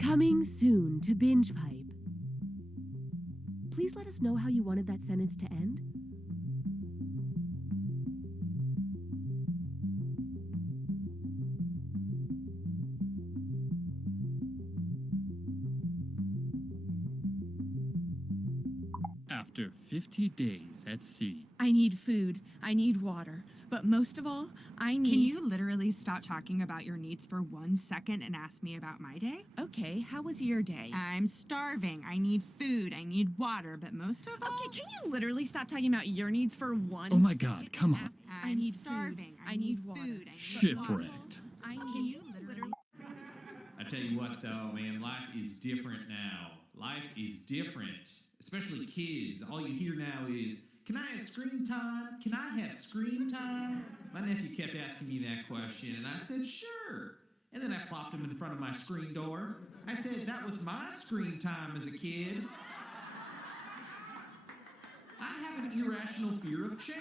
Coming soon to Binge Pipe. Please let us know how you wanted that sentence to end. After 50 days at sea. I need food. I need water. But most of all, Can you literally stop talking about your needs for 1 second and ask me about my day? Okay, how was your day? I'm starving. I need food. I need water. But most of all... Okay, can you literally stop talking about your needs for 1 Oh my second God, come on. I need starving. food. I need water. food. I need Shipwrecked. I Can need you literally... I tell you what, though, man, life is different now. Life is different. Especially kids. All you hear now is, can I have screen time? Can I have screen time? My nephew kept asking me that question, and I said, sure. And then I plopped him in front of my screen door. I said, that was my screen time as a kid. I have an irrational fear of change.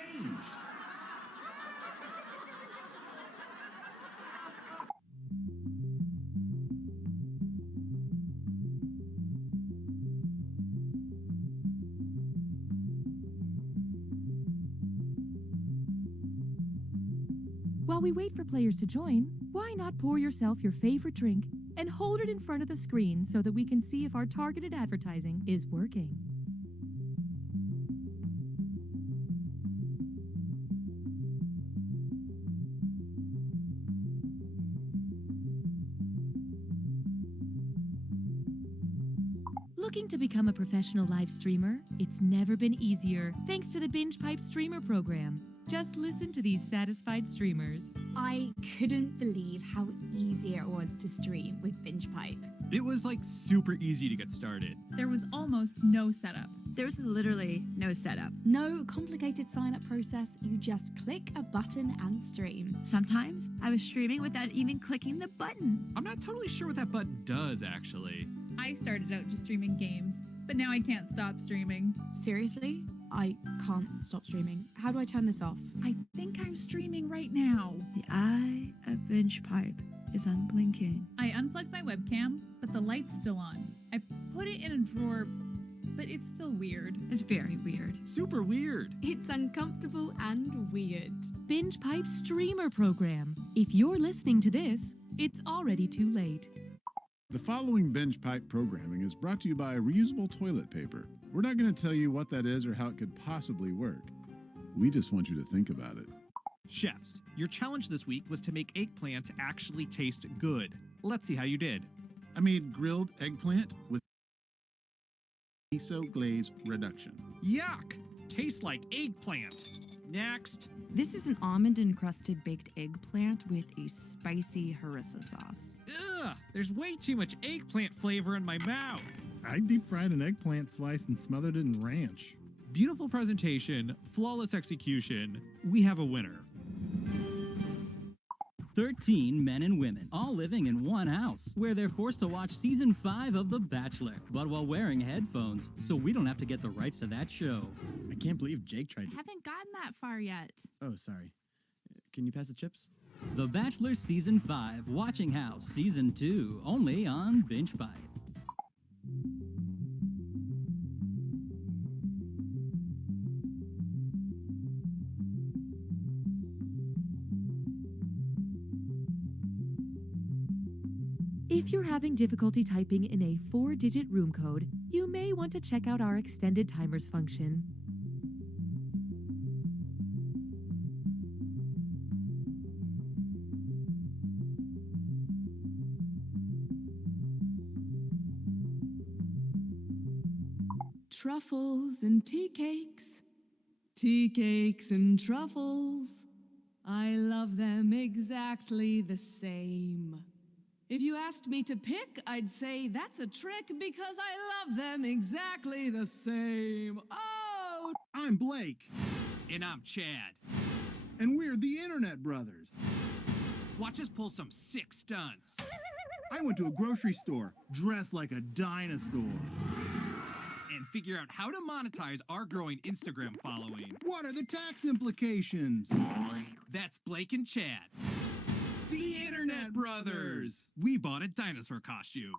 While we wait for players to join, why not pour yourself your favorite drink and hold it in front of the screen so that we can see if our targeted advertising is working? Looking to become a professional live streamer? It's never been easier thanks to the Binge Pipe Streamer program. Just listen to these satisfied streamers. I couldn't believe how easy it was to stream with Binge Pipe. It was like super easy to get started. There was almost no setup. There was literally no setup. No complicated sign-up process, you just click a button and stream. Sometimes I was streaming without even clicking the button. I'm not totally sure what that button does, actually. I started out just streaming games, but now I can't stop streaming. Seriously? I can't stop streaming. How do I turn this off? I think I'm streaming right now. The eye of Binge Pipe is unblinking. I unplugged my webcam, but the light's still on. I put it in a drawer, but it's still weird. It's very weird. Super weird. It's uncomfortable and weird. Binge Pipe Streamer program. If you're listening to this, it's already too late. The following Binge Pipe programming is brought to you by reusable toilet paper. We're not going to tell you what that is or how it could possibly work. We just want you to think about it. Chefs, your challenge this week was to make eggplant actually taste good. Let's see how you did. I made grilled eggplant with miso glaze reduction. Yuck! Tastes like eggplant. Next. This is an almond-encrusted baked eggplant with a spicy harissa sauce. Ugh! There's way too much eggplant flavor in my mouth. I deep fried an eggplant slice and smothered it in ranch. Beautiful presentation, flawless execution. We have a winner. 13 men and women, all living in one house, where they're forced to watch season 5 of The Bachelor, but while wearing headphones, so we don't have to get the rights to that show. I can't believe Jake tried to... Haven't gotten that far yet. Oh, sorry. Can you pass the chips? The Bachelor Season 5, Watching House Season 2, only on Binge Pipe. If you're having difficulty typing in a 4-digit room code, you may want to check out our extended timers function. Truffles and tea cakes and truffles. I love them exactly the same. If you asked me to pick, I'd say that's a trick because I love them exactly the same. Oh! I'm Blake. And I'm Chad. And we're the Internet Brothers. Watch us pull some sick stunts. I went to a grocery store dressed like a dinosaur. And figure out how to monetize our growing Instagram following. What are the tax implications? That's Blake and Chad. The Internet Brothers! We bought a dinosaur costume.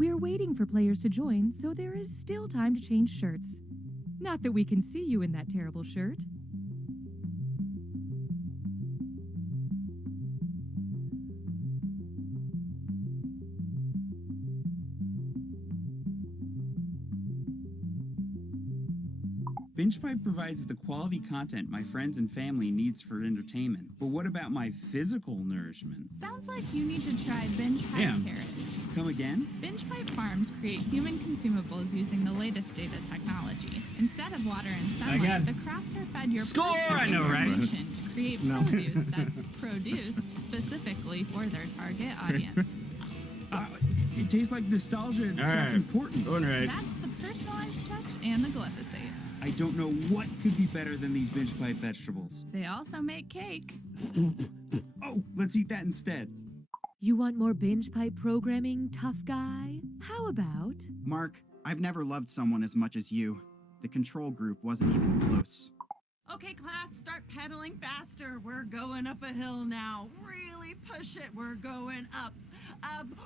We're waiting for players to join, so there is still time to change shirts. Not that we can see you in that terrible shirt. BingePipe provides the quality content my friends and family needs for entertainment. But what about my physical nourishment? Sounds like you need to try Binge Pipe Damn. carrots. Come again? Binge Pipe Farms create human consumables using the latest data technology. Instead of water and sunlight, Again. the crops are fed your Score! personal I know, right? information to create No. produce that's produced specifically for their target audience. It tastes like nostalgia and All right. self-importance. That's the personalized touch and the glyphosate. I don't know what could be better than these BingePipe vegetables. They also make cake. Oh, let's eat that instead. You want more binge pipe programming, tough guy? How about... Mark, I've never loved someone as much as you. The control group wasn't even close. Okay, class, start pedaling faster. We're going up a hill now. Really push it. We're going up.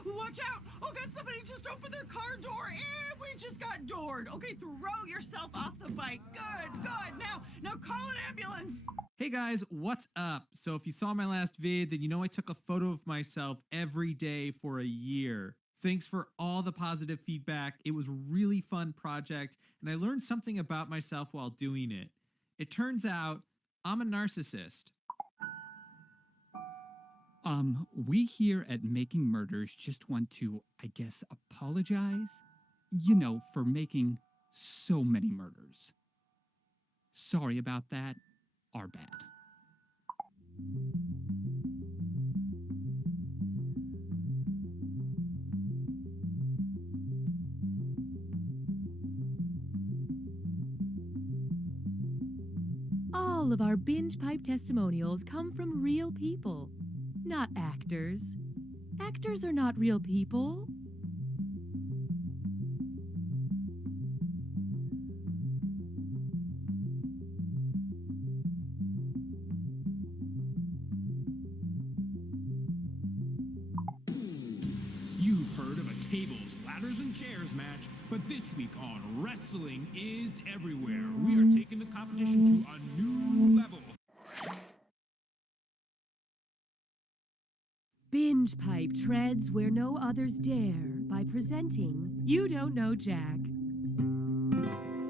Watch out! Oh God, somebody just opened their car door and we just got doored. Okay, throw yourself off the bike. Good, good. Now call an ambulance. Hey guys, what's up? So if you saw my last vid, then you know I took a photo of myself every day for a year. Thanks for all the positive feedback. It was a really fun project, and I learned something about myself while doing it. It turns out I'm a narcissist. We here at Making Murders just want to, I guess, apologize, you know, for making so many murders. Sorry about that. Our bad. All of our binge pipe testimonials come from real people, not actors. Actors are not real people. You've heard of a tables, ladders, and chairs match, but this week on Wrestling is Everywhere, we are taking the competition to a new level. Binge Pipe treads where no others dare by presenting You Don't Know Jack.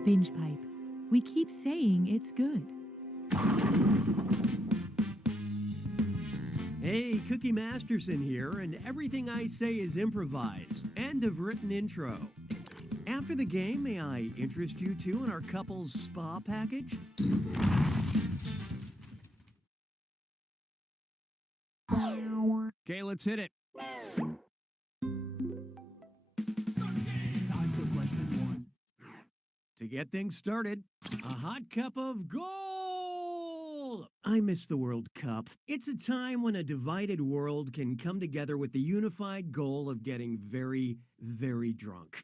Binge Pipe. We keep saying it's good. Hey, Cookie Masterson here, and everything I say is improvised. End of written intro. After the game, may I interest you two in our couple's spa package? Okay, let's hit it. Time for question one. To get things started, a hot cup of gold! I miss the World Cup. It's a time when a divided world can come together with the unified goal of getting very, very drunk.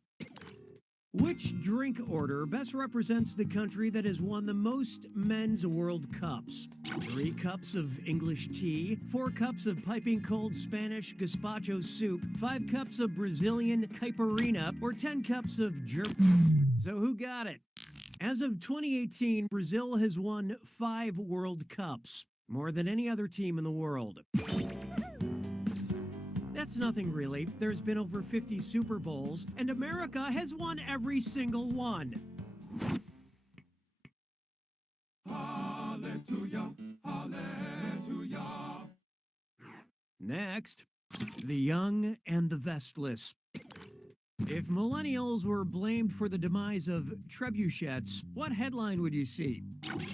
Which drink order best represents the country that has won the most men's World Cups? 3 cups of English tea, 4 cups of piping cold Spanish gazpacho soup, 5 cups of Brazilian caipirinha, or 10 cups of So who got it? As of 2018, Brazil has won 5 World Cups, more than any other team in the world. That's nothing really. There's been over 50 Super Bowls, and America has won every single one. Hallelujah, hallelujah. Next, the young and the vestless. If millennials were blamed for the demise of trebuchets, what headline would you see?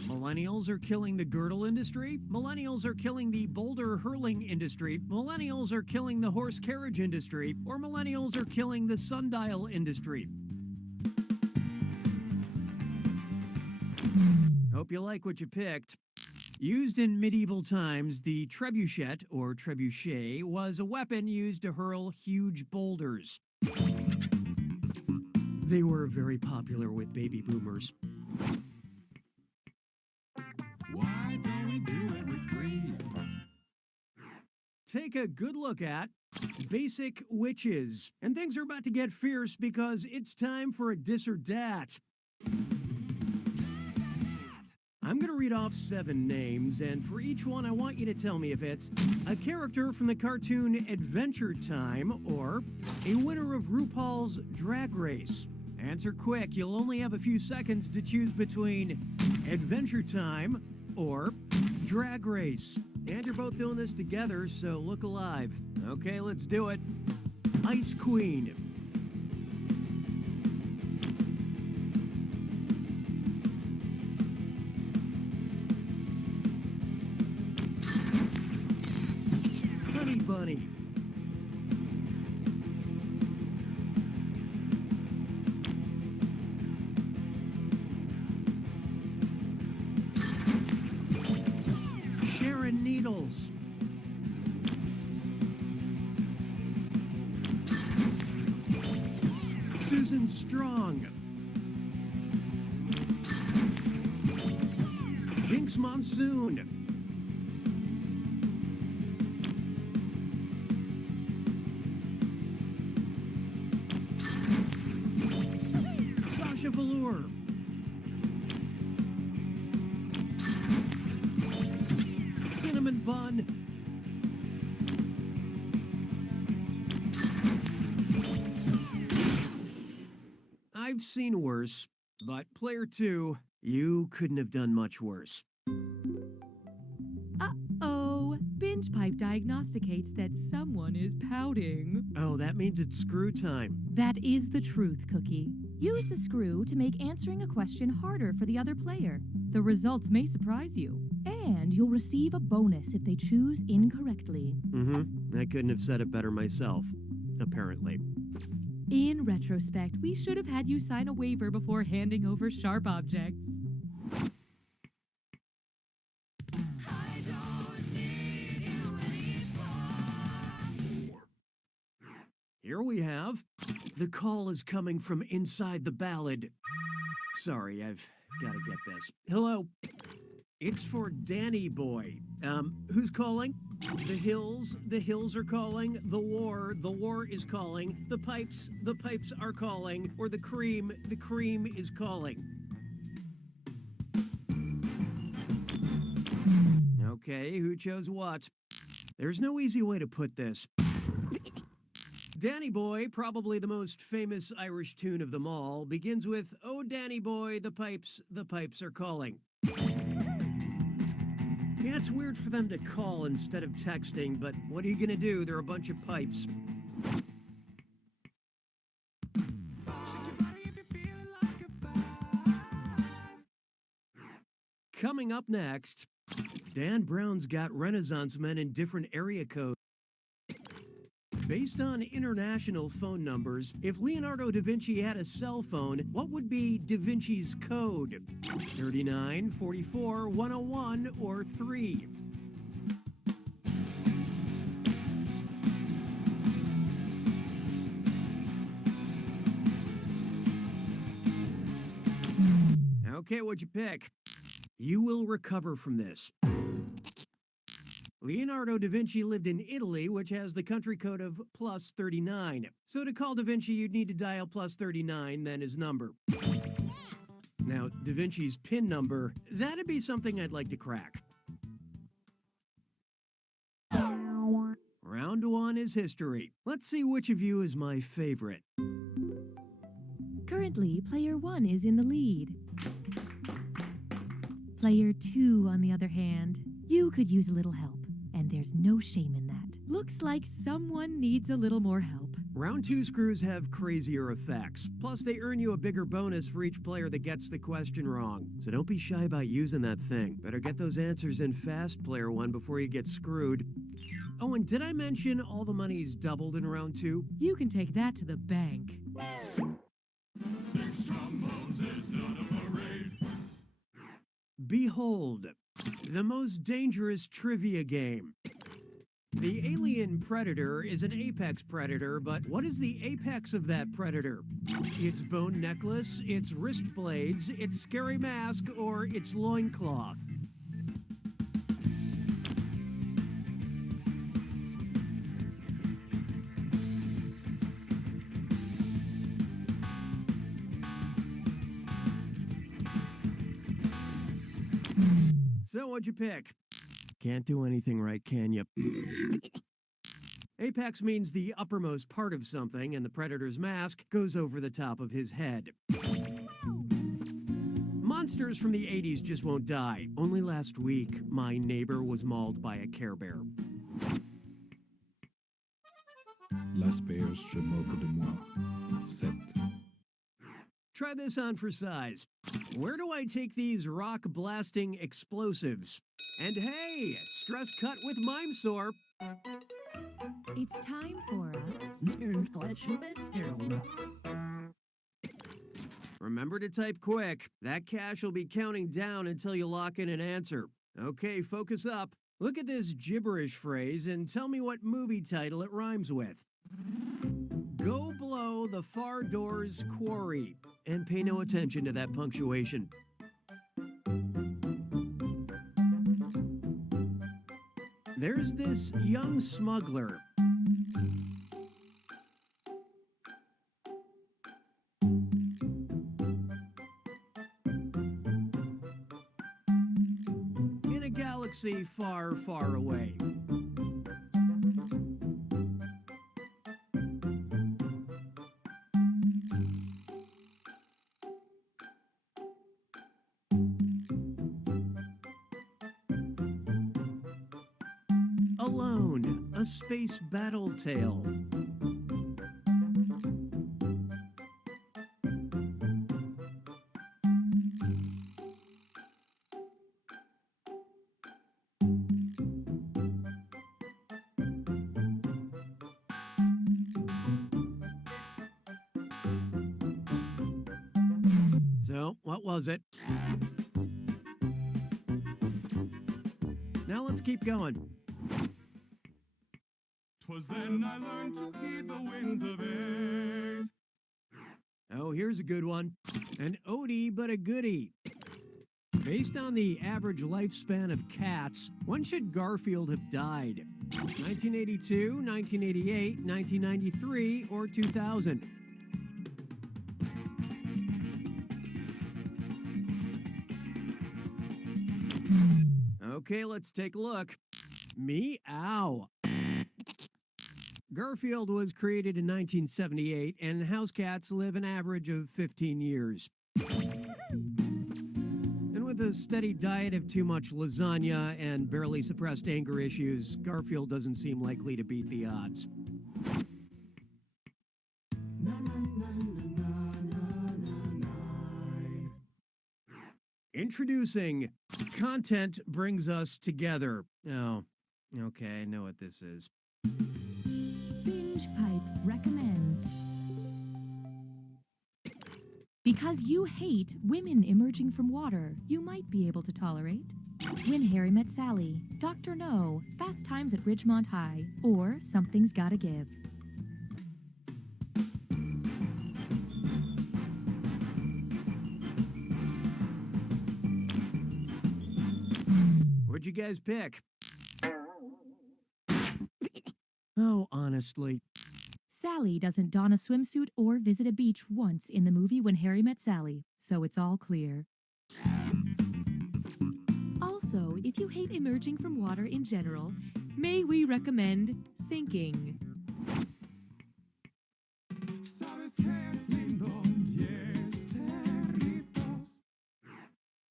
Millennials are killing the girdle industry? Millennials are killing the boulder hurling industry? Millennials are killing the horse carriage industry? Or millennials are killing the sundial industry? Hope you like what you picked. Used in medieval times, the trebuchet, or trebuchet, was a weapon used to hurl huge boulders. They were very popular with baby boomers. take a good look at basic witches. And things are about to get fierce because it's time for a dis or dat. I'm going to read off 7 names, and for each one, I want you to tell me if it's a character from the cartoon Adventure Time or a winner of RuPaul's Drag Race. Answer quick. You'll only have a few seconds to choose between Adventure Time or Drag Race. And you're both doing this together, so look alive. Okay, let's do it. Ice Queen. Honey Bunny. Sharon Needles. Susan Strong. Jinx Monsoon. Sasha Velour. Cinnamon Bun. I've seen worse, but player 2, you couldn't have done much worse. Uh-oh. Binge Pipe diagnosticates that someone is pouting. Oh, that means it's screw time. That is the truth, Cookie. Use the screw to make answering a question harder for the other player. The results may surprise you, and you'll receive a bonus if they choose incorrectly. I couldn't have said it better myself, apparently. In retrospect, we should have had you sign a waiver before handing over sharp objects. Here we have, the call is coming from inside the ballad. Sorry, I've got to get this. Hello. It's for Danny Boy. Who's calling? The hills are calling. The war is calling. The pipes are calling. Or the cream is calling. Okay, who chose what? There's no easy way to put this. Danny Boy, probably the most famous Irish tune of them all, begins with, "Oh, Danny Boy, the pipes are calling." Yeah, it's weird for them to call instead of texting, but what are you gonna do? They're a bunch of pipes. Coming up next, Dan Brown's got Renaissance men in different area codes. Based on international phone numbers, if Leonardo da Vinci had a cell phone, what would be Da Vinci's code? 39, 44, 101, or 3? Okay, what'd you pick? You will recover from this. Leonardo da Vinci lived in Italy, which has the country code of +39. So to call da Vinci, you'd need to dial +39, then his number. Now, da Vinci's PIN number, that'd be something I'd like to crack. Round 1 is history. Let's see which of you is my favorite. Currently, player 1 is in the lead. Player 2, on the other hand, you could use a little help, and there's no shame in that. Looks like someone needs a little more help. Round 2 screws have crazier effects. Plus, they earn you a bigger bonus for each player that gets the question wrong. So don't be shy about using that thing. Better get those answers in fast, player 1, before you get screwed. Oh, and did I mention all the money's doubled in round 2? You can take that to the bank. 6 trombones is not a parade. Behold, the most dangerous trivia game. The alien predator is an apex predator, but what is the apex of that predator? Its bone necklace, its wrist blades, its scary mask, or its loincloth? what'd you pick? Can't do anything right, can you? Apex means the uppermost part of something, and the predator's mask goes over the top of his head. Monsters from the 80s just won't die. Only last week, my neighbor was mauled by a Care Bear. L'asperge se moque de moi. 7. Try this on for size. Where do I take these rock-blasting explosives? And hey, stress cut with Mimesore. It's time for a Remember to type quick. That cache will be counting down until you lock in an answer. Okay, focus up. Look at this gibberish phrase and tell me what movie title it rhymes with. Go below the far door's quarry. And pay no attention to that punctuation. There's this young smuggler. In a galaxy far, far away. Alone, a space battle tale. So, what was it? Now let's keep going. 'Twas then I learned to heed the winds of eight. Oh, here's a good one. An oldie but a goodie. Based on the average lifespan of cats, when should Garfield have died? 1982, 1988, 1993, or 2000? Okay, let's take a look. Meow. Garfield was created in 1978, and house cats live an average of 15 years. And with a steady diet of too much lasagna and barely suppressed anger issues, Garfield doesn't seem likely to beat the odds. Introducing Content Brings Us Together. Oh, okay, I know what this is. Binge Pipe recommends. Because you hate women emerging from water, you might be able to tolerate When Harry Met Sally, Dr. No, Fast Times at Ridgemont High, or Something's Gotta Give. What'd you guys pick? Oh, honestly. Sally doesn't don a swimsuit or visit a beach once in the movie When Harry Met Sally, so it's all clear. Also, if you hate emerging from water in general, may we recommend sinking.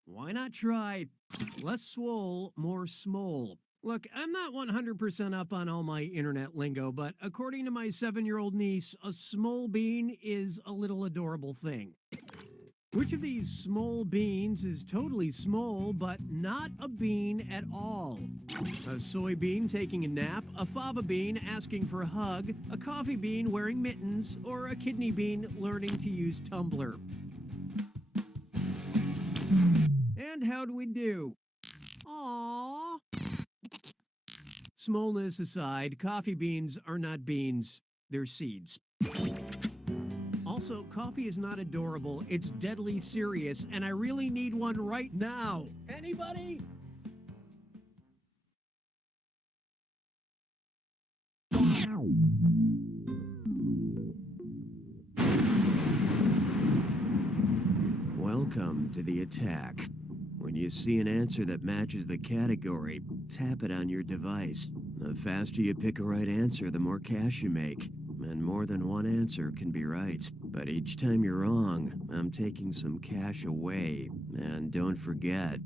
Why not try less swole, more smole? Look, I'm not 100% up on all my internet lingo, but according to my 7-year-old niece, a smole bean is a little adorable thing. Which of these small beans is totally small, but not a bean at all? A soybean taking a nap, a fava bean asking for a hug, a coffee bean wearing mittens, or a kidney bean learning to use Tumblr? And how'd we do? Aww. Smallness aside, coffee beans are not beans, they're seeds. Also, coffee is not adorable, it's deadly serious, and I really need one right now. Anybody? Welcome to the attack. When you see an answer that matches the category, tap it on your device. The faster you pick a right answer, the more cash you make. And more than one answer can be right. But each time you're wrong, I'm taking some cash away. And don't forget,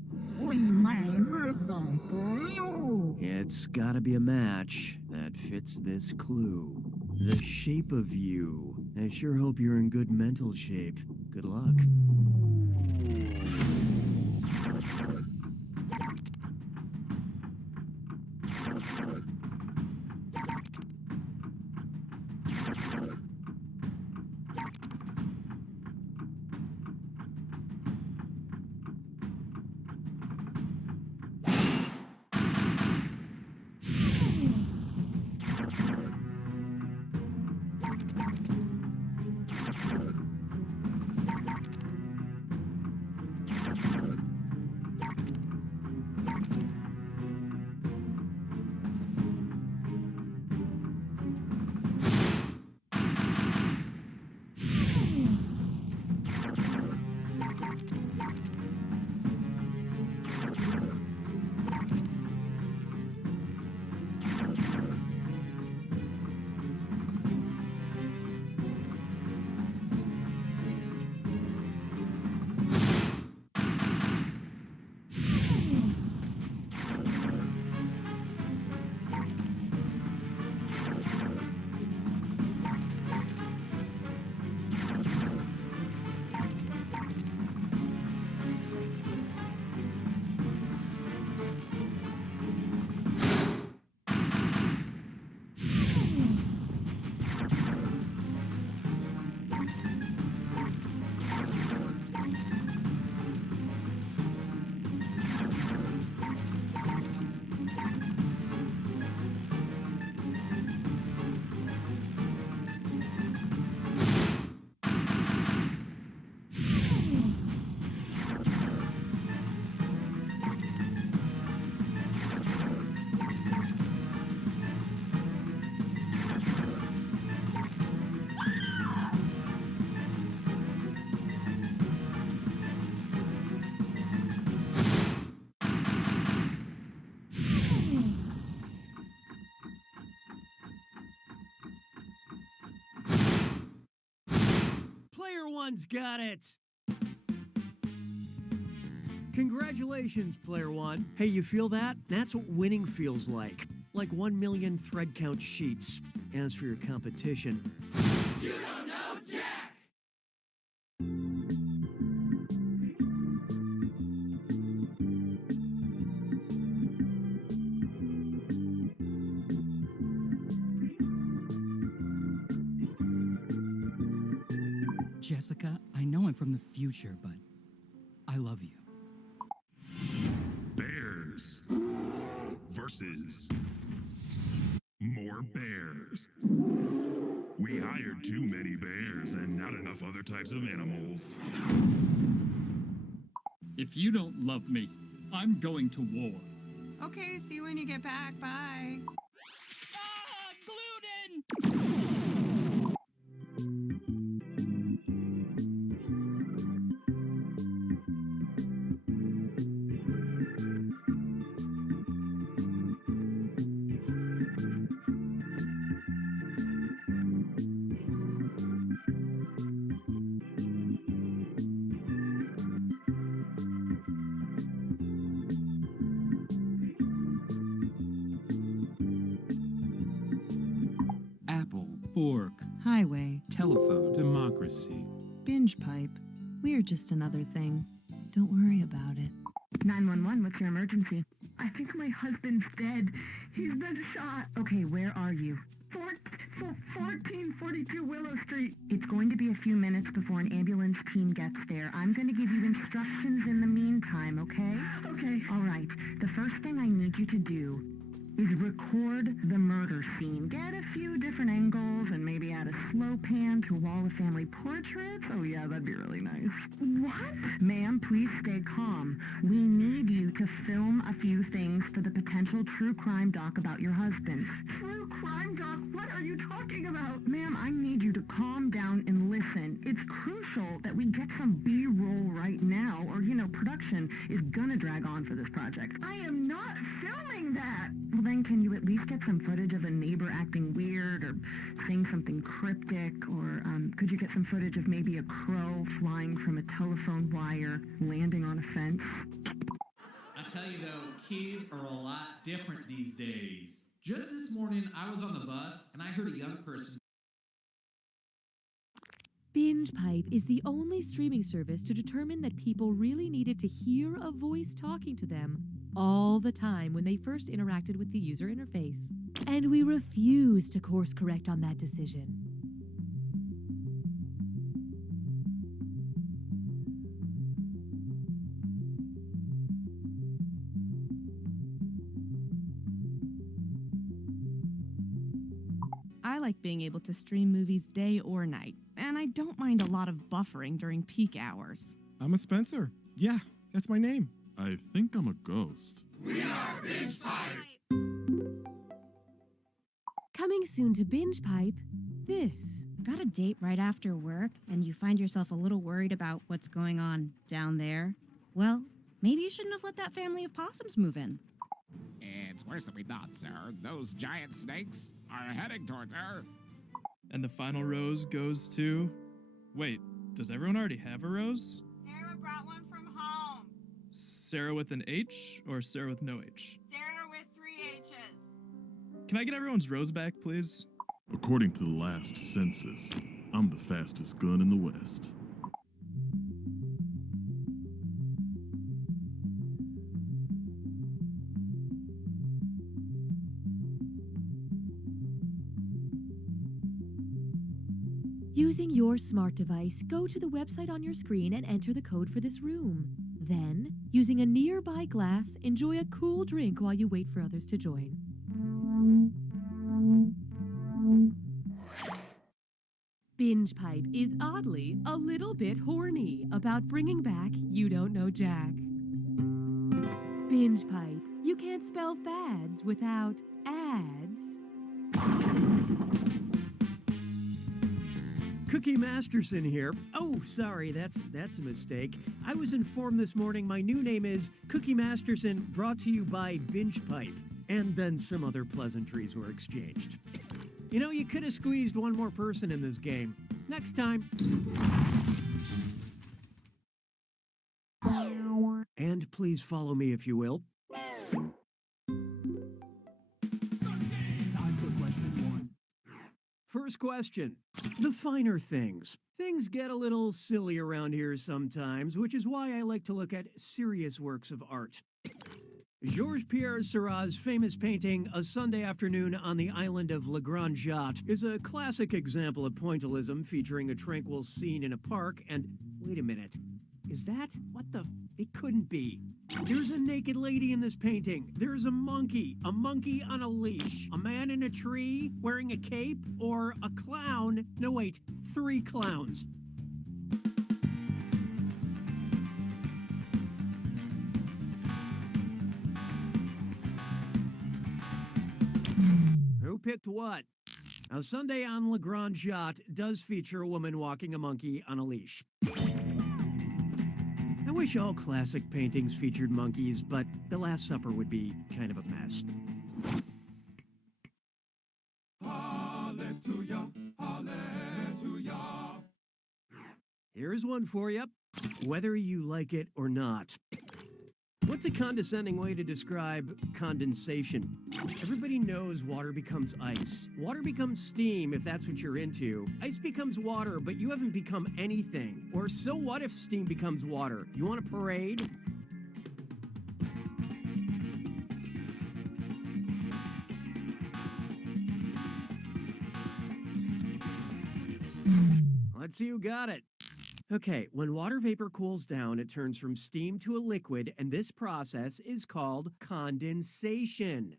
it's gotta be a match that fits this clue. The shape of you. I sure hope you're in good mental shape. Good luck. Player one's got it! Congratulations, Player One. Hey, you feel that? That's what winning feels like. Like 1 million thread count sheets. As for your competition, You don't know Jack! Jessica, I know I'm from the future, but I love you. Bears versus more bears. We hired too many bears and not enough other types of animals. If you don't love me, I'm going to war. Okay, see you when you get back. Bye. Apple, Fork, Highway, telephone, democracy. binge pipe. We're just another thing. Don't worry about it. 911, what's your emergency? I think my husband's dead. He's been shot. Okay, where are you? 1442 Willow Street. It's going to be a few minutes before an ambulance team gets there. I'm going to give you instructions in the meantime, okay? Okay. All right. The first thing I need you to do is record the murder scene. Get a few different angles and maybe add a slow pan to a wall of family portraits. Oh yeah, that'd be really nice. What? Ma'am, please stay calm. We need you to film a few things for the potential true crime doc about your husband. True crime doc? What are you talking about? Ma'am, I need you to calm down and listen. It's crucial that we get some B-roll right now, or, production is gonna for this project. I am not filming that! Well then, can you at least get some footage of a neighbor acting weird or saying something cryptic? Or could you get some footage of maybe a crow flying from a telephone wire, landing on a fence? I tell you though, kids are a lot different these days. Just this morning, I was on the bus and I heard a young person. BingePipe is the only streaming service to determine that people really needed to hear a voice talking to them all the time when they first interacted with the user interface. And we refuse to course correct on that decision. I like being able to stream movies day or night, and I don't mind a lot of buffering during peak hours. I'm a Spencer. Yeah, that's my name. I think I'm a ghost. We are BingePipe. Coming soon to BingePipe, this. Got a date right after work, and you find yourself a little worried about what's going on down there? Well, maybe you shouldn't have let that family of possums move in. It's worse than we thought, sir. Those giant snakes are heading towards Earth. And the final rose goes to... Wait, does everyone already have a rose? Sarah brought one from home. Sarah with an H or Sarah with no H? Sarah with 3 H's. Can I get everyone's rose back, please? According to the last census, I'm the fastest gun in the West. Using your smart device, go to the website on your screen and enter the code for this room. Then, using a nearby glass, enjoy a cool drink while you wait for others to join. BingePipe is oddly a little bit horny about bringing back You Don't Know Jack. BingePipe, you can't spell fads without ads. Cookie Masterson here. Oh, sorry, that's a mistake. I was informed this morning my new name is Cookie Masterson, brought to you by BingePipe. And then some other pleasantries were exchanged. You know, you could have squeezed one more person in this game. Next time. And please follow me if you will. Time for question 1. First question. The finer things. Things get a little silly around here sometimes, which is why I like to look at serious works of art. Georges-Pierre Seurat's famous painting, A Sunday Afternoon on the Island of Le Grand Jatte, is a classic example of pointillism featuring a tranquil scene in a park and... Wait a minute. Is that... What the... It couldn't be. There's a naked lady in this painting. There's a monkey on a leash, a man in a tree wearing a cape, or a clown. No, wait, 3 clowns. Who picked what? A Sunday on Le Grand Jatte does feature a woman walking a monkey on a leash. I wish all classic paintings featured monkeys, but The Last Supper would be kind of a mess. Hallelujah, hallelujah. Here's one for you, whether you like it or not. What's a condescending way to describe condensation? Everybody knows water becomes ice. Water becomes steam if that's what you're into. Ice becomes water, but you haven't become anything. Or so what if steam becomes water? You want a parade? Let's see who got it. Okay, when water vapor cools down, it turns from steam to a liquid, and this process is called condensation.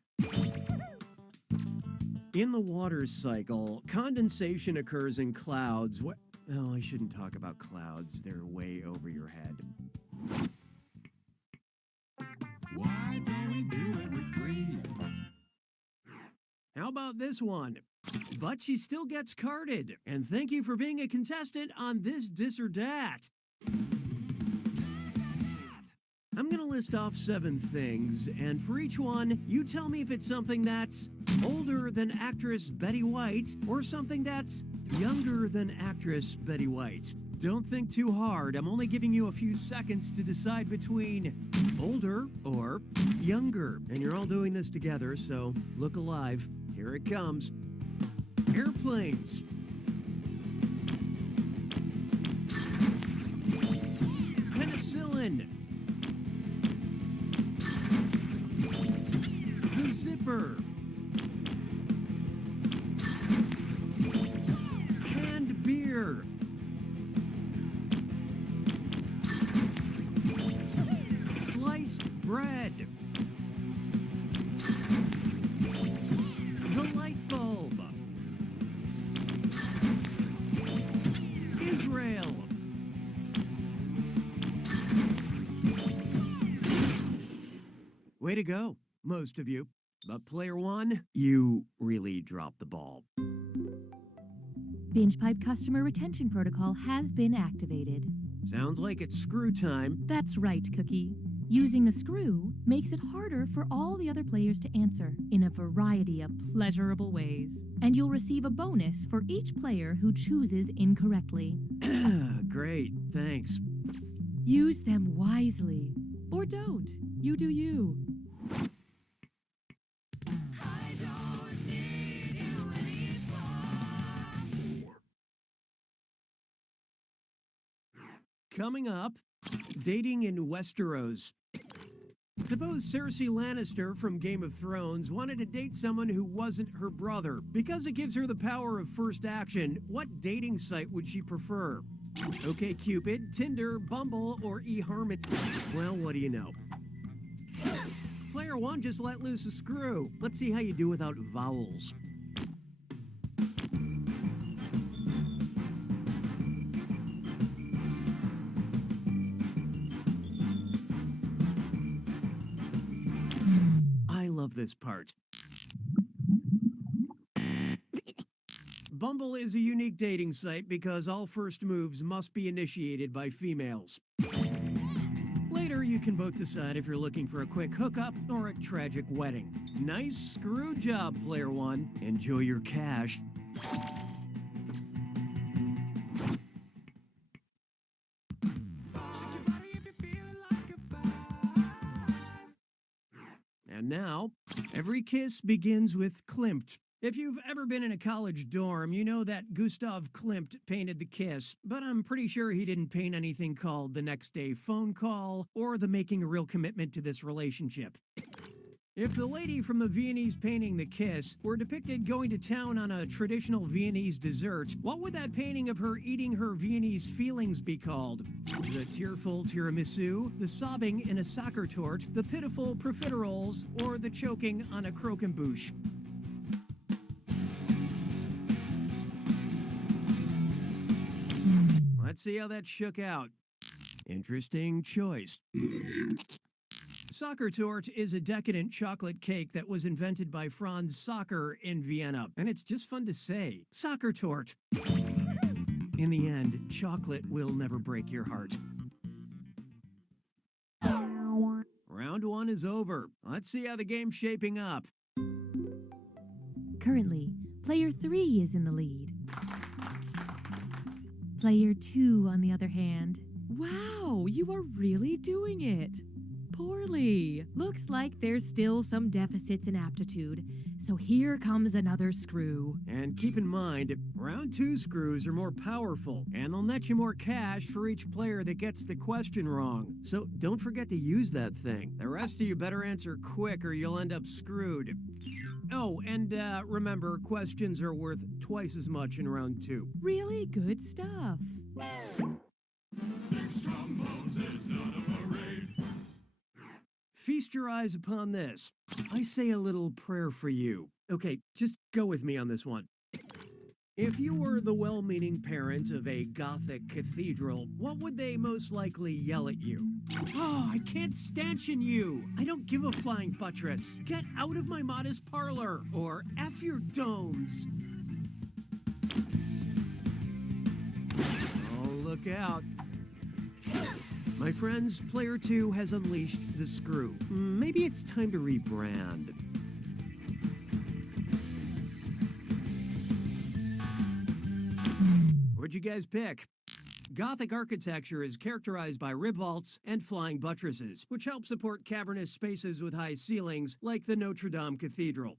In the water cycle, condensation occurs in clouds. Oh, I shouldn't talk about clouds. They're way over your head. Why don't we do it with 3? How about this one? But she still gets carded. And thank you for being a contestant on This or Dat. I'm gonna list off 7 things, and for each one, you tell me if it's something that's older than actress Betty White or something that's younger than actress Betty White. Don't think too hard. I'm only giving you a few seconds to decide between older or younger. And you're all doing this together, so look alive. Here it comes. Airplanes. Penicillin. The zipper. Canned beer. Sliced bread. The light bulb. Israel. Way to go, most of you. But player 1, you really dropped the ball. BingePipe customer retention protocol has been activated. Sounds like it's screw time. That's right, Cookie. Using the screw makes it harder for all the other players to answer in a variety of pleasurable ways. And you'll receive a bonus for each player who chooses incorrectly. Great, thanks. Use them wisely. Or don't. You do you. Coming up, dating in Westeros. Suppose Cersei Lannister from Game of Thrones wanted to date someone who wasn't her brother. Because it gives her the power of first action, what dating site would she prefer? OkCupid, Tinder, Bumble, or eHarmony? Well, what do you know? Player 1 just let loose a screw. Let's see how you do without vowels. I love this part. Bumble is a unique dating site because all first moves must be initiated by females. Later, you can both decide if you're looking for a quick hookup or a tragic wedding. Nice screw job, player 1. Enjoy your cash. And now, every kiss begins with Klimt. If you've ever been in a college dorm, you know that Gustav Klimt painted the kiss, but I'm pretty sure he didn't paint anything called the next day phone call or the making a real commitment to this relationship. If the lady from the Viennese painting The Kiss were depicted going to town on a traditional Viennese dessert, what would that painting of her eating her Viennese feelings be called? The tearful tiramisu, the sobbing in a soccer tort, the pitiful profiteroles, or the choking on a croquembouche? Let's see how that shook out. Interesting choice. Soccer Tort is a decadent chocolate cake that was invented by Franz Soccer in Vienna, and it's just fun to say. Soccer Tort. In the end, chocolate will never break your heart. Round 1 is over. Let's see how the game's shaping up. Currently, player 3 is in the lead. Player 2, on the other hand. Wow, you are really doing it. Poorly. Looks like there's still some deficits in aptitude, so here comes another screw. And keep in mind, round 2 screws are more powerful, and they'll net you more cash for each player that gets the question wrong. So don't forget to use that thing. The rest of you better answer quick or you'll end up screwed. Oh, and remember, questions are worth twice as much in round 2. Really good stuff. 6 trombones is not a parade. Feast your eyes upon this. I say a little prayer for you. Okay, just go with me on this one. If you were the well-meaning parent of a Gothic cathedral, what would they most likely yell at you? Oh, I can't stanchion you. I don't give a flying buttress. Get out of my modest parlor. Or F your domes. Oh, look out. My friends, Player 2 has unleashed the screw. Maybe it's time to rebrand. What'd you guys pick? Gothic architecture is characterized by rib vaults and flying buttresses, which help support cavernous spaces with high ceilings, like the Notre Dame Cathedral.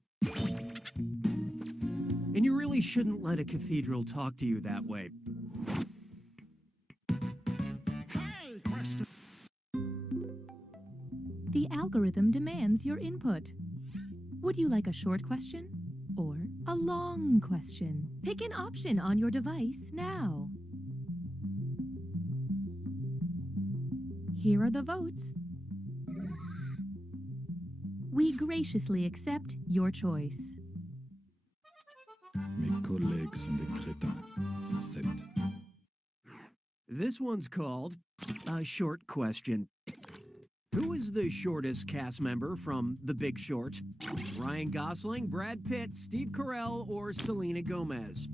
And you really shouldn't let a cathedral talk to you that way. The algorithm demands your input. Would you like a short question or a long question? Pick an option on your device now. Here are the votes. We graciously accept your choice. Mes collègues sont des crétins. 7. This one's called A Short Question. Who is the shortest cast member from The Big Short? Ryan Gosling, Brad Pitt, Steve Carell, or Selena Gomez?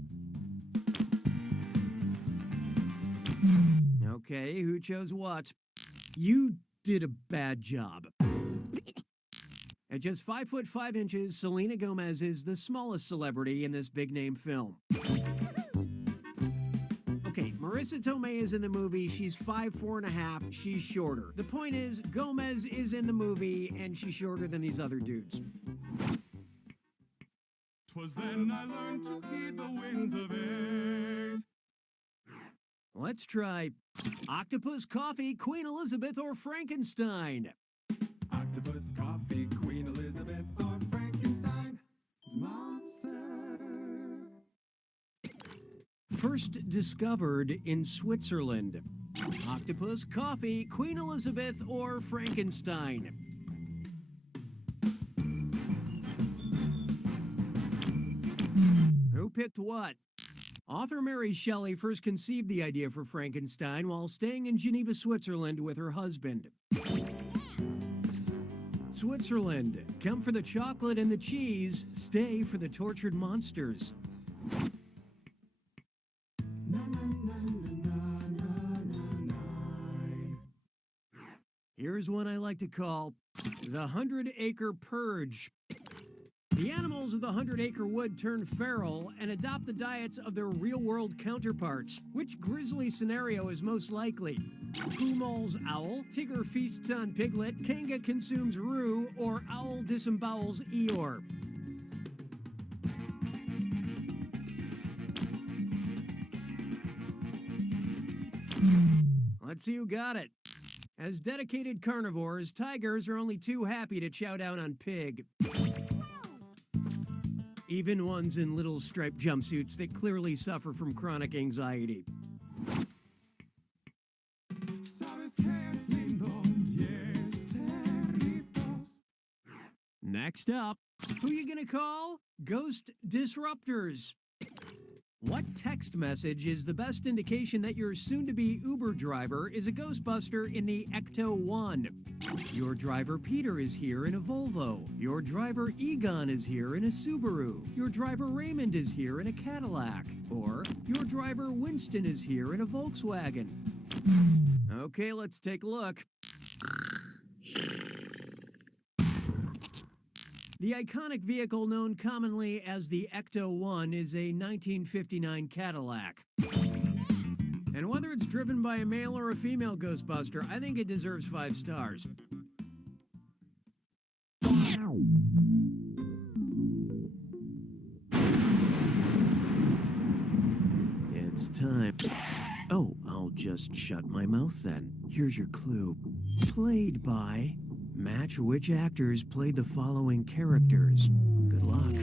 Okay, who chose what? You did a bad job. At just 5'5" Selena Gomez is the smallest celebrity in this big-name film. Okay, Marissa Tomei is in the movie. She's 5'4½". She's shorter. The point is, Gomez is in the movie, and she's shorter than these other dudes. 'Twas then I learned to heed the winds of age. Let's try Octopus, Coffee, Queen Elizabeth, or Frankenstein. Octopus, coffee, Queen Elizabeth, or Frankenstein. It's monster. First discovered in Switzerland. Octopus, Coffee, Queen Elizabeth, or Frankenstein. Who picked what? Author Mary Shelley first conceived the idea for Frankenstein while staying in Geneva, Switzerland with her husband. Switzerland, come for the chocolate and the cheese, stay for the tortured monsters. Here's one I like to call the 100-Acre Purge. The animals of the 100-Acre Wood turn feral and adopt the diets of their real-world counterparts. Which grisly scenario is most likely? Pooh mauls owl, Tigger feasts on piglet, Kanga consumes rue, or owl disembowels Eeyore? Let's see who got it. As dedicated carnivores, tigers are only too happy to chow down on pig. Even ones in little striped jumpsuits that clearly suffer from chronic anxiety. Next up, who you gonna call? Ghost Disruptors. What text message is the best indication that your soon-to-be Uber driver is a Ghostbuster in the Ecto-1? Your driver Peter is here in a Volvo. Your driver Egon is here in a Subaru. Your driver Raymond is here in a Cadillac. Or your driver Winston is here in a Volkswagen. Okay, let's take a look. The iconic vehicle known commonly as the Ecto-1 is a 1959 Cadillac. And whether it's driven by a male or a female Ghostbuster, I think it deserves 5 stars. It's time. Oh, I'll just shut my mouth then. Here's your clue. Played by... Match which actors played the following characters. Good luck.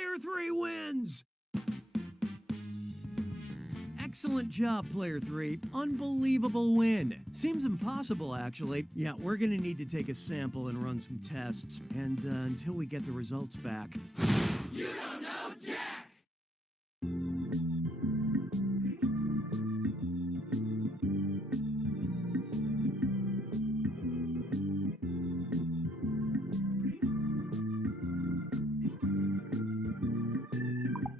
Player 3 wins! Excellent job, Player 3. Unbelievable win. Seems impossible, actually. Yeah, we're gonna need to take a sample and run some tests. And until we get the results back. You don't know Jack!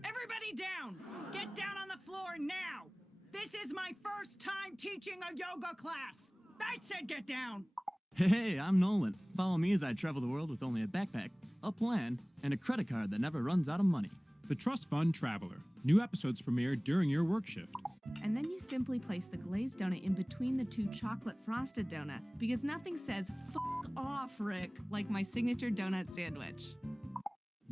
Everybody down! Get down on the floor now! This is my first time teaching a yoga class! I said get down! Hey, I'm Nolan. Follow me as I travel the world with only a backpack, a plan, and a credit card that never runs out of money. The Trust Fund Traveler. New episodes premiere during your work shift. And then you simply place the glazed donut in between the two chocolate frosted donuts, because nothing says "f off, Rick" like my signature donut sandwich.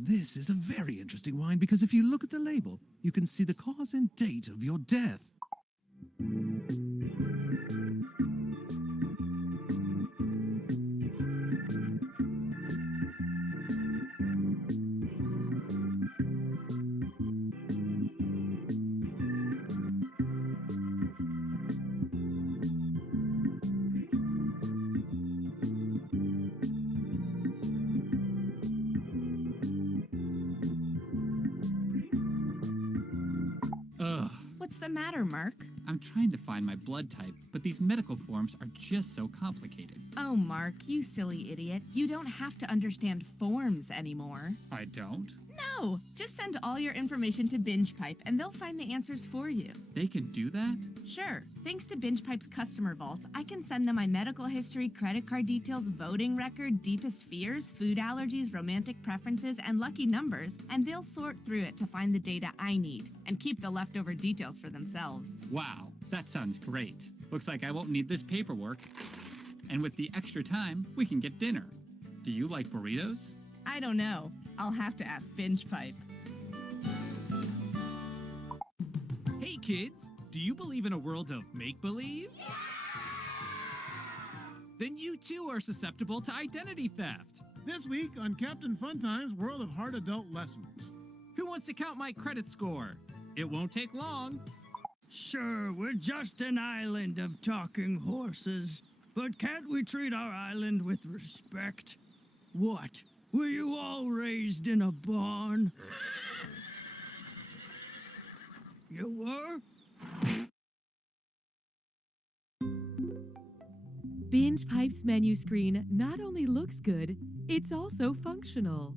This is a very interesting wine because if you look at the label, you can see the cause and date of your death. Ugh. What's the matter, Mark? I'm trying to find my blood type, but these medical forms are just so complicated. Oh, Mark, you silly idiot. You don't have to understand forms anymore. I don't? No, just send all your information to BingePipe and they'll find the answers for you. They can do that? Sure. Thanks to BingePipe's customer vaults, I can send them my medical history, credit card details, voting record, deepest fears, food allergies, romantic preferences, and lucky numbers, and they'll sort through it to find the data I need and keep the leftover details for themselves. Wow, that sounds great. Looks like I won't need this paperwork. And with the extra time, we can get dinner. Do you like burritos? I don't know. I'll have to ask BingePipe. Hey kids, do you believe in a world of make-believe? Yeah! Then you too are susceptible to identity theft. This week on Captain Funtime's World of Hard Adult Lessons. Who wants to count my credit score? It won't take long. Sure, we're just an island of talking horses, but can't we treat our island with respect? What? Were you all raised in a barn? You were? BingePipe's menu screen not only looks good, it's also functional.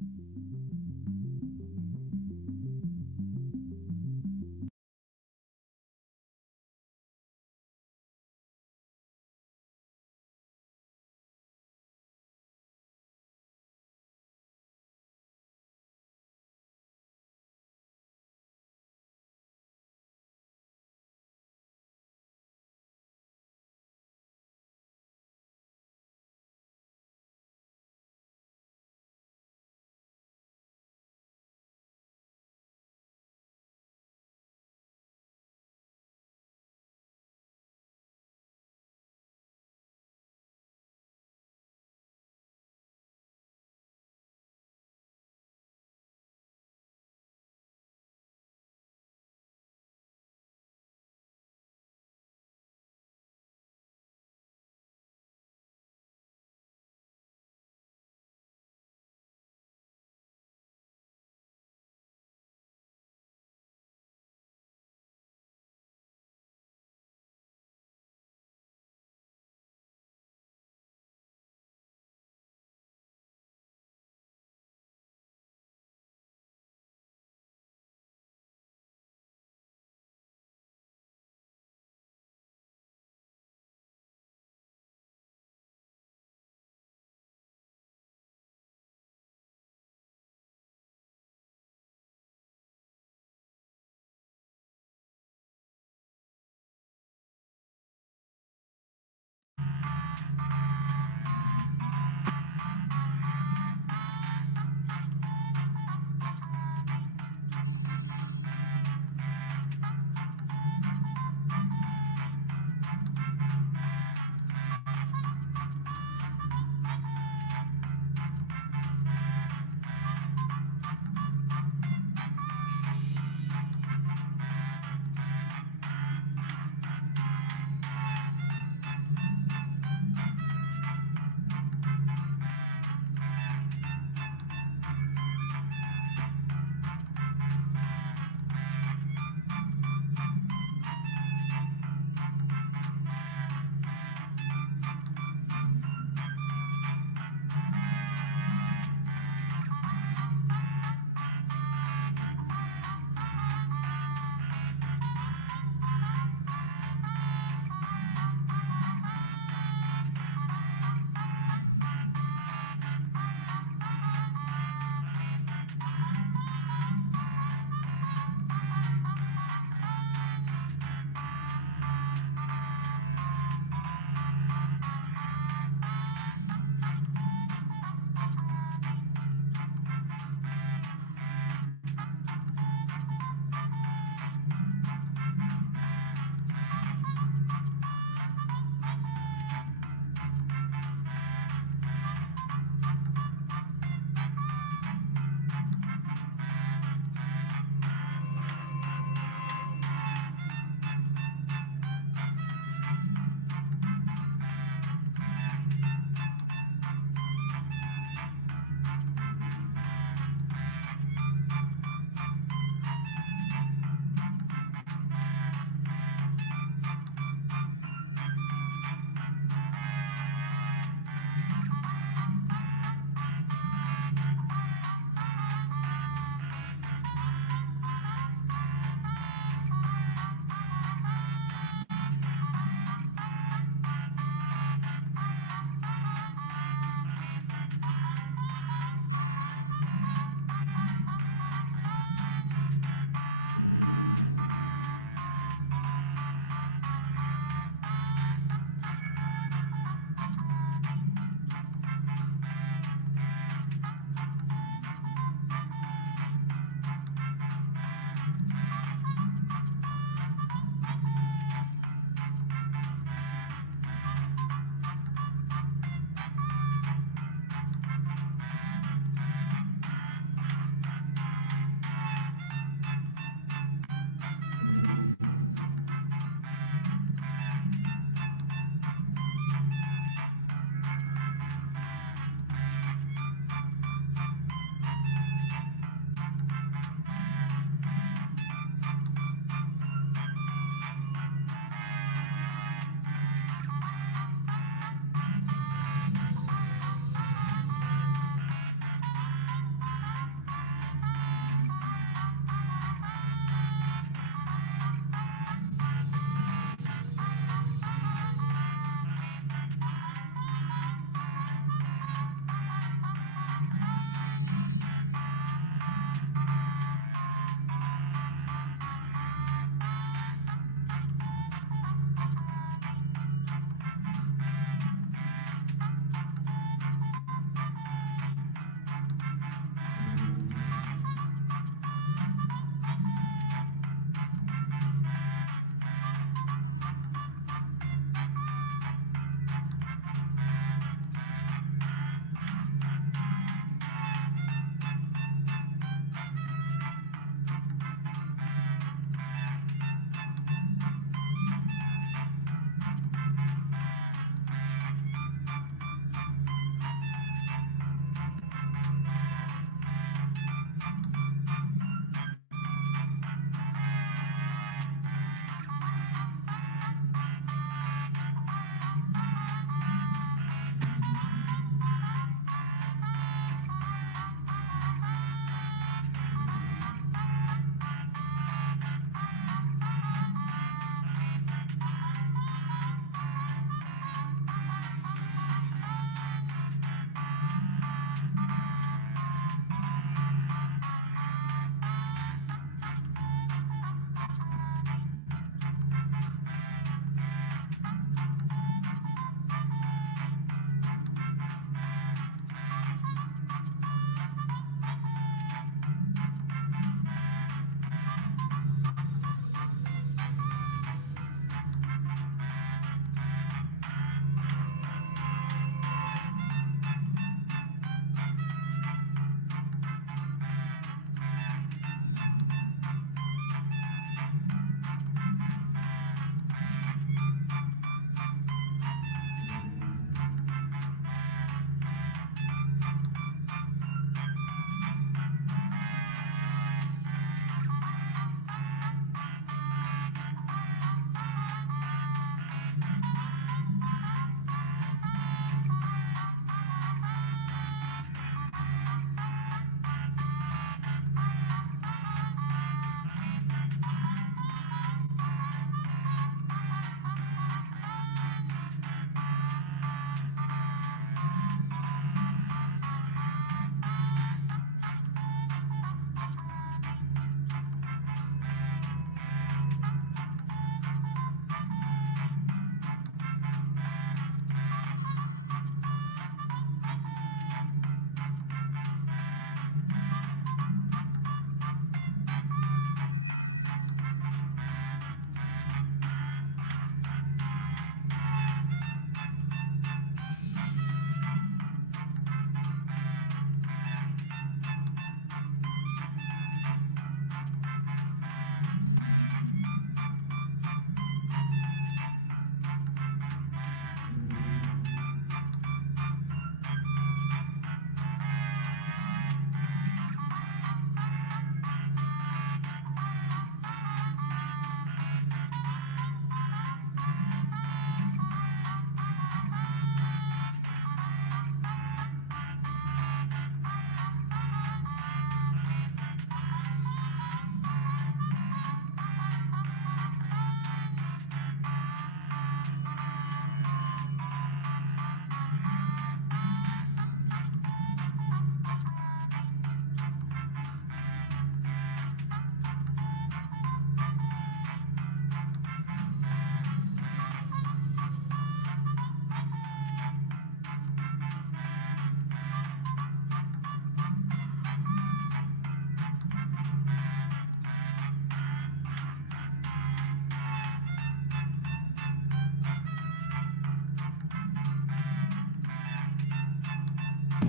The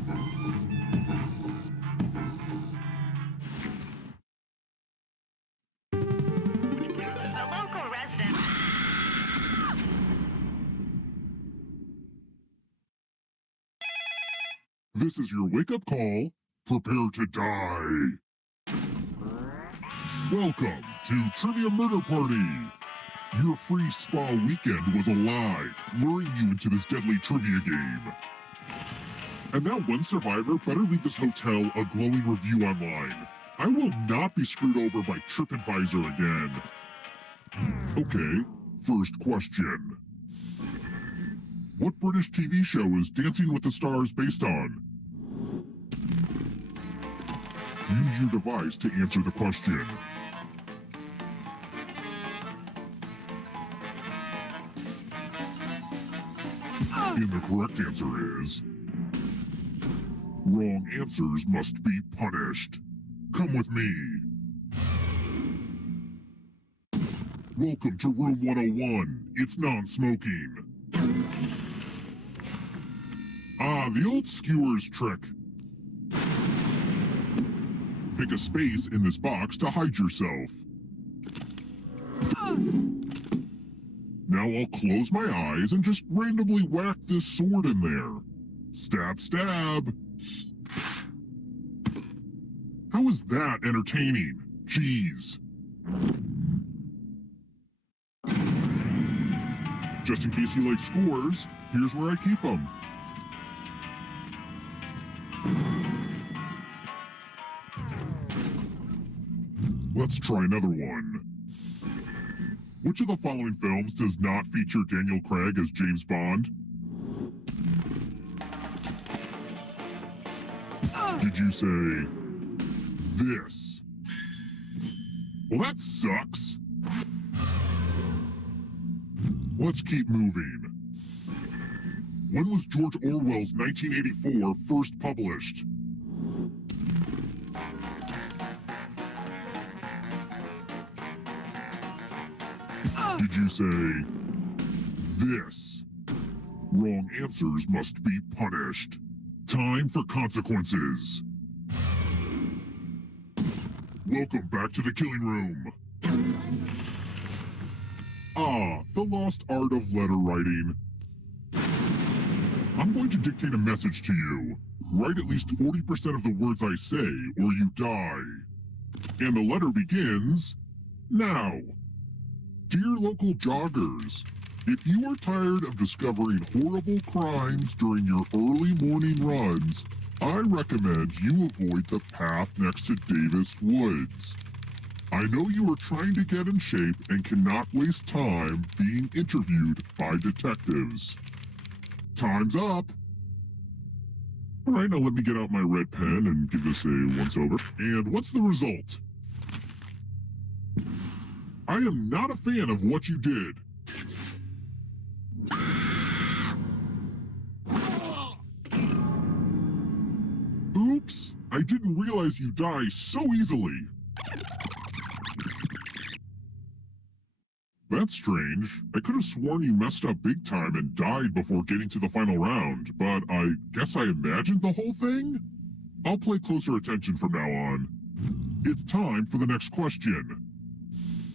local resident. This is your wake-up call. Prepare to die. Welcome to Trivia Murder Party. Your free spa weekend was a lie, luring you into this deadly trivia game. And now one survivor better leave this hotel a glowing review online. I will not be screwed over by TripAdvisor again. Okay, first question. What British TV show is Dancing with the Stars based on? Use your device to answer the question. And the correct answer is... wrong answers must be punished. Come with me. Welcome to room 101. It's non-smoking. Ah, the old skewers trick. Pick a space in this box to hide yourself. Now I'll close my eyes and just randomly whack this sword in there. Stab, stab. How is that entertaining? Jeez. Just in case you like scores, here's where I keep them. Let's try another one. Which of the following films does not feature Daniel Craig as James Bond? Did you say this? Well, that sucks. Let's keep moving. When was George Orwell's 1984 first published? Did you say this? Wrong answers must be punished. Time for consequences. Welcome back to the killing room. Ah, the lost art of letter writing. I'm going to dictate a message to you. Write at least 40% of the words I say, or you die. And the letter begins now. Dear local joggers, if you are tired of discovering horrible crimes during your early morning runs, I recommend you avoid the path next to Davis Woods. I know you are trying to get in shape and cannot waste time being interviewed by detectives. Time's up. All right, now let me get out my red pen and give this a once-over. And what's the result? I am not a fan of what you did. Oops, I didn't realize you die so easily. That's strange. I could have sworn you messed up big time and died before getting to the final round, but I guess I imagined the whole thing? I'll pay closer attention from now on. It's time for the next question.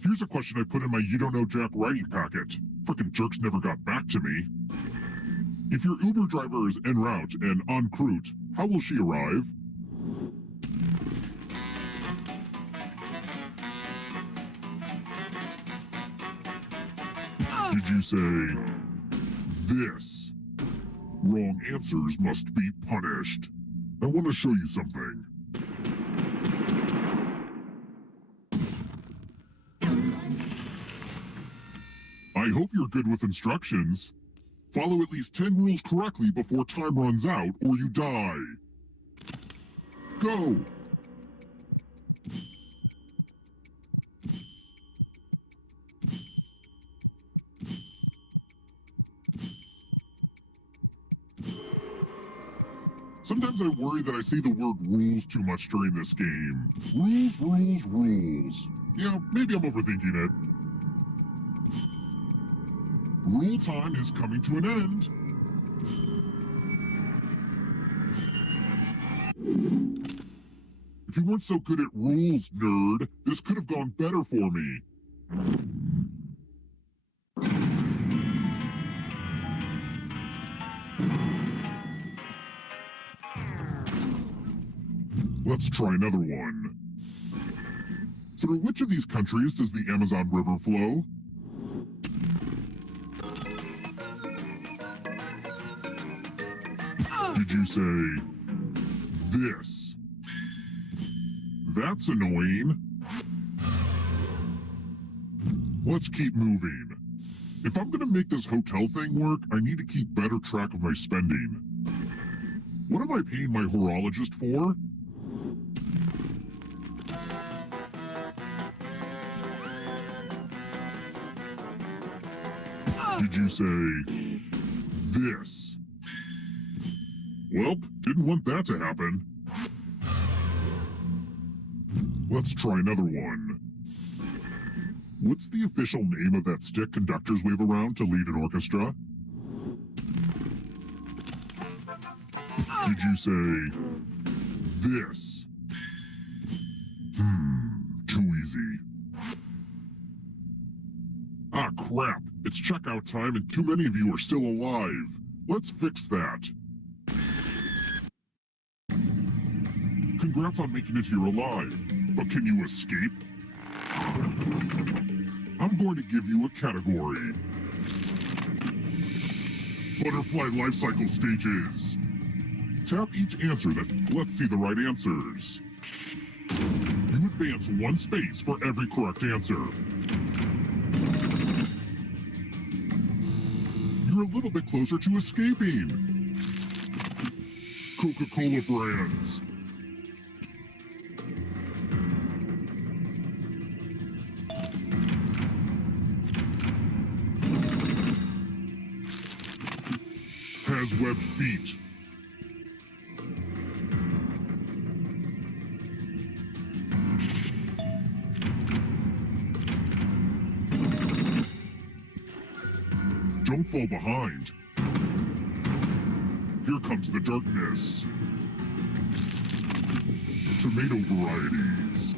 Here's a question I put in my You Don't Know Jack writing packet. Frickin' jerks never got back to me. If your Uber driver is en route and en route, how will she arrive? Did you say this? Wrong answers must be punished. I want to show you something. I hope you're good with instructions. Follow at least 10 rules correctly before time runs out, or you die. Go! Sometimes I worry that I say the word rules too much during this game. Rules, rules, rules. Yeah, maybe I'm overthinking it. Rule time is coming to an end. If you weren't so good at rules, nerd, this could have gone better for me. Let's try another one. Through which of these countries does the Amazon River flow? Did you say this? That's annoying. Let's keep moving. If I'm gonna make this hotel thing work, I need to keep better track of my spending. What am I paying my horologist for? Did you say this? Welp, didn't want that to happen. Let's try another one. What's the official name of that stick conductors wave around to lead an orchestra? Did you say this? Too easy. Ah, crap. It's checkout time and too many of you are still alive. Let's fix that. Congrats on making it here alive. But can you escape? I'm going to give you a category. Butterfly life cycle stages. Tap each answer that lets see the right answers. You advance 1 space for every correct answer. You're a little bit closer to escaping. Coca-Cola brands. Has webbed feet. Don't fall behind. Here comes the darkness. Tomato varieties.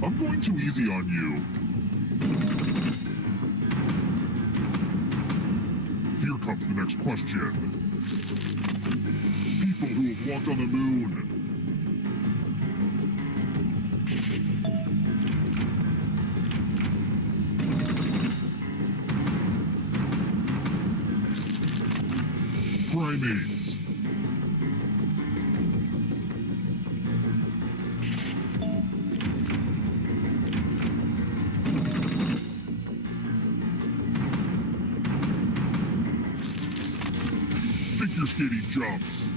I'm going too easy on you. Here comes the next question. People who have walked on the moon. Primates. Figure skating jumps.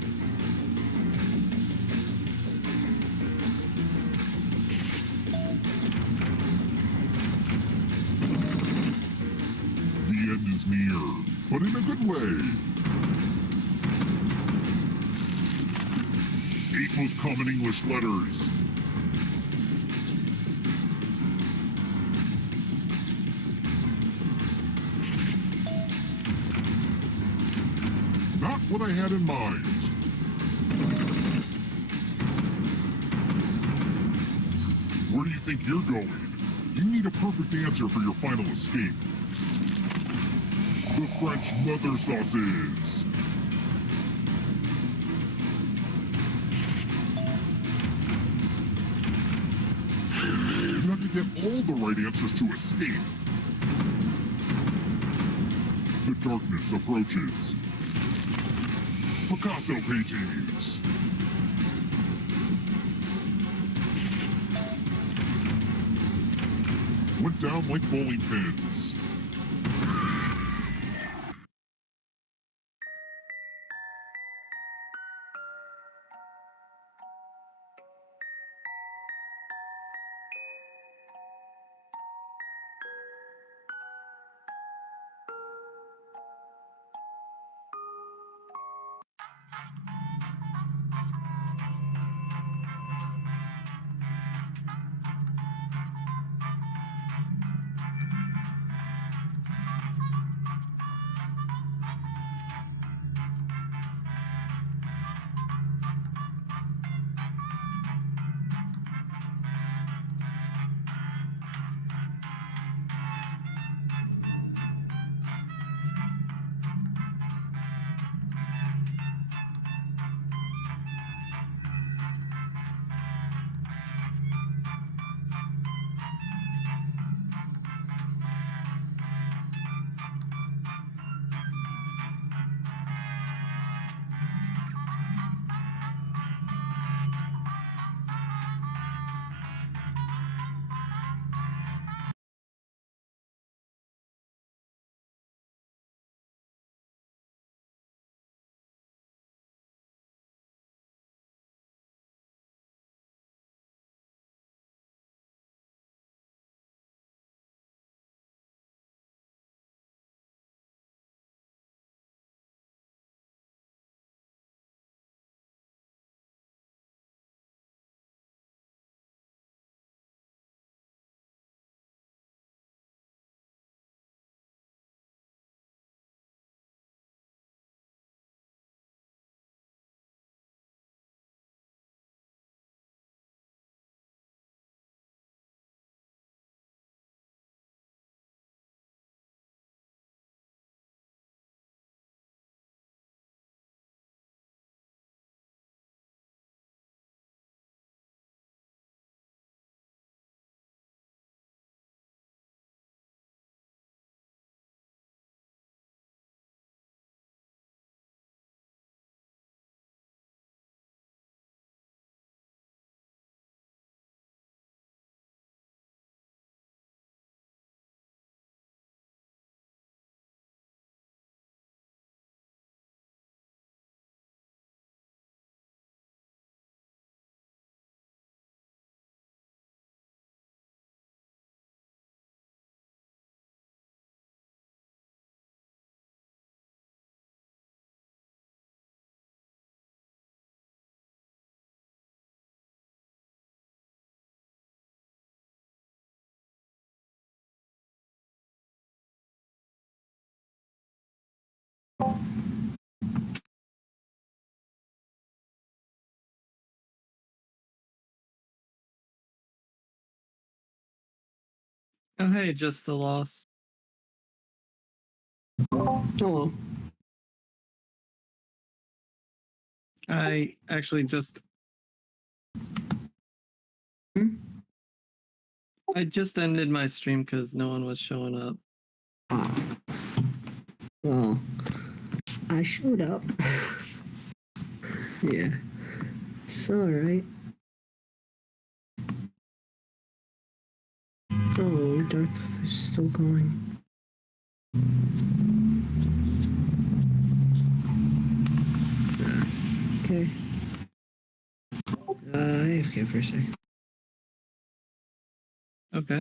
The end is near, but in a good way. 8 most common English letters. Not what I had in mind. Where do you think you're going? You need a perfect answer for your final escape. The French mother sauces. You have to get all the right answers to escape. The darkness approaches. Picasso paintings. Went down like bowling pins. Oh, hey, just a loss. Hello. I actually just. I just ended my stream because no one was showing up. Well, I showed up. Yeah. It's alright. Oh, Darth is still going. Okay. AFK for a sec. Okay.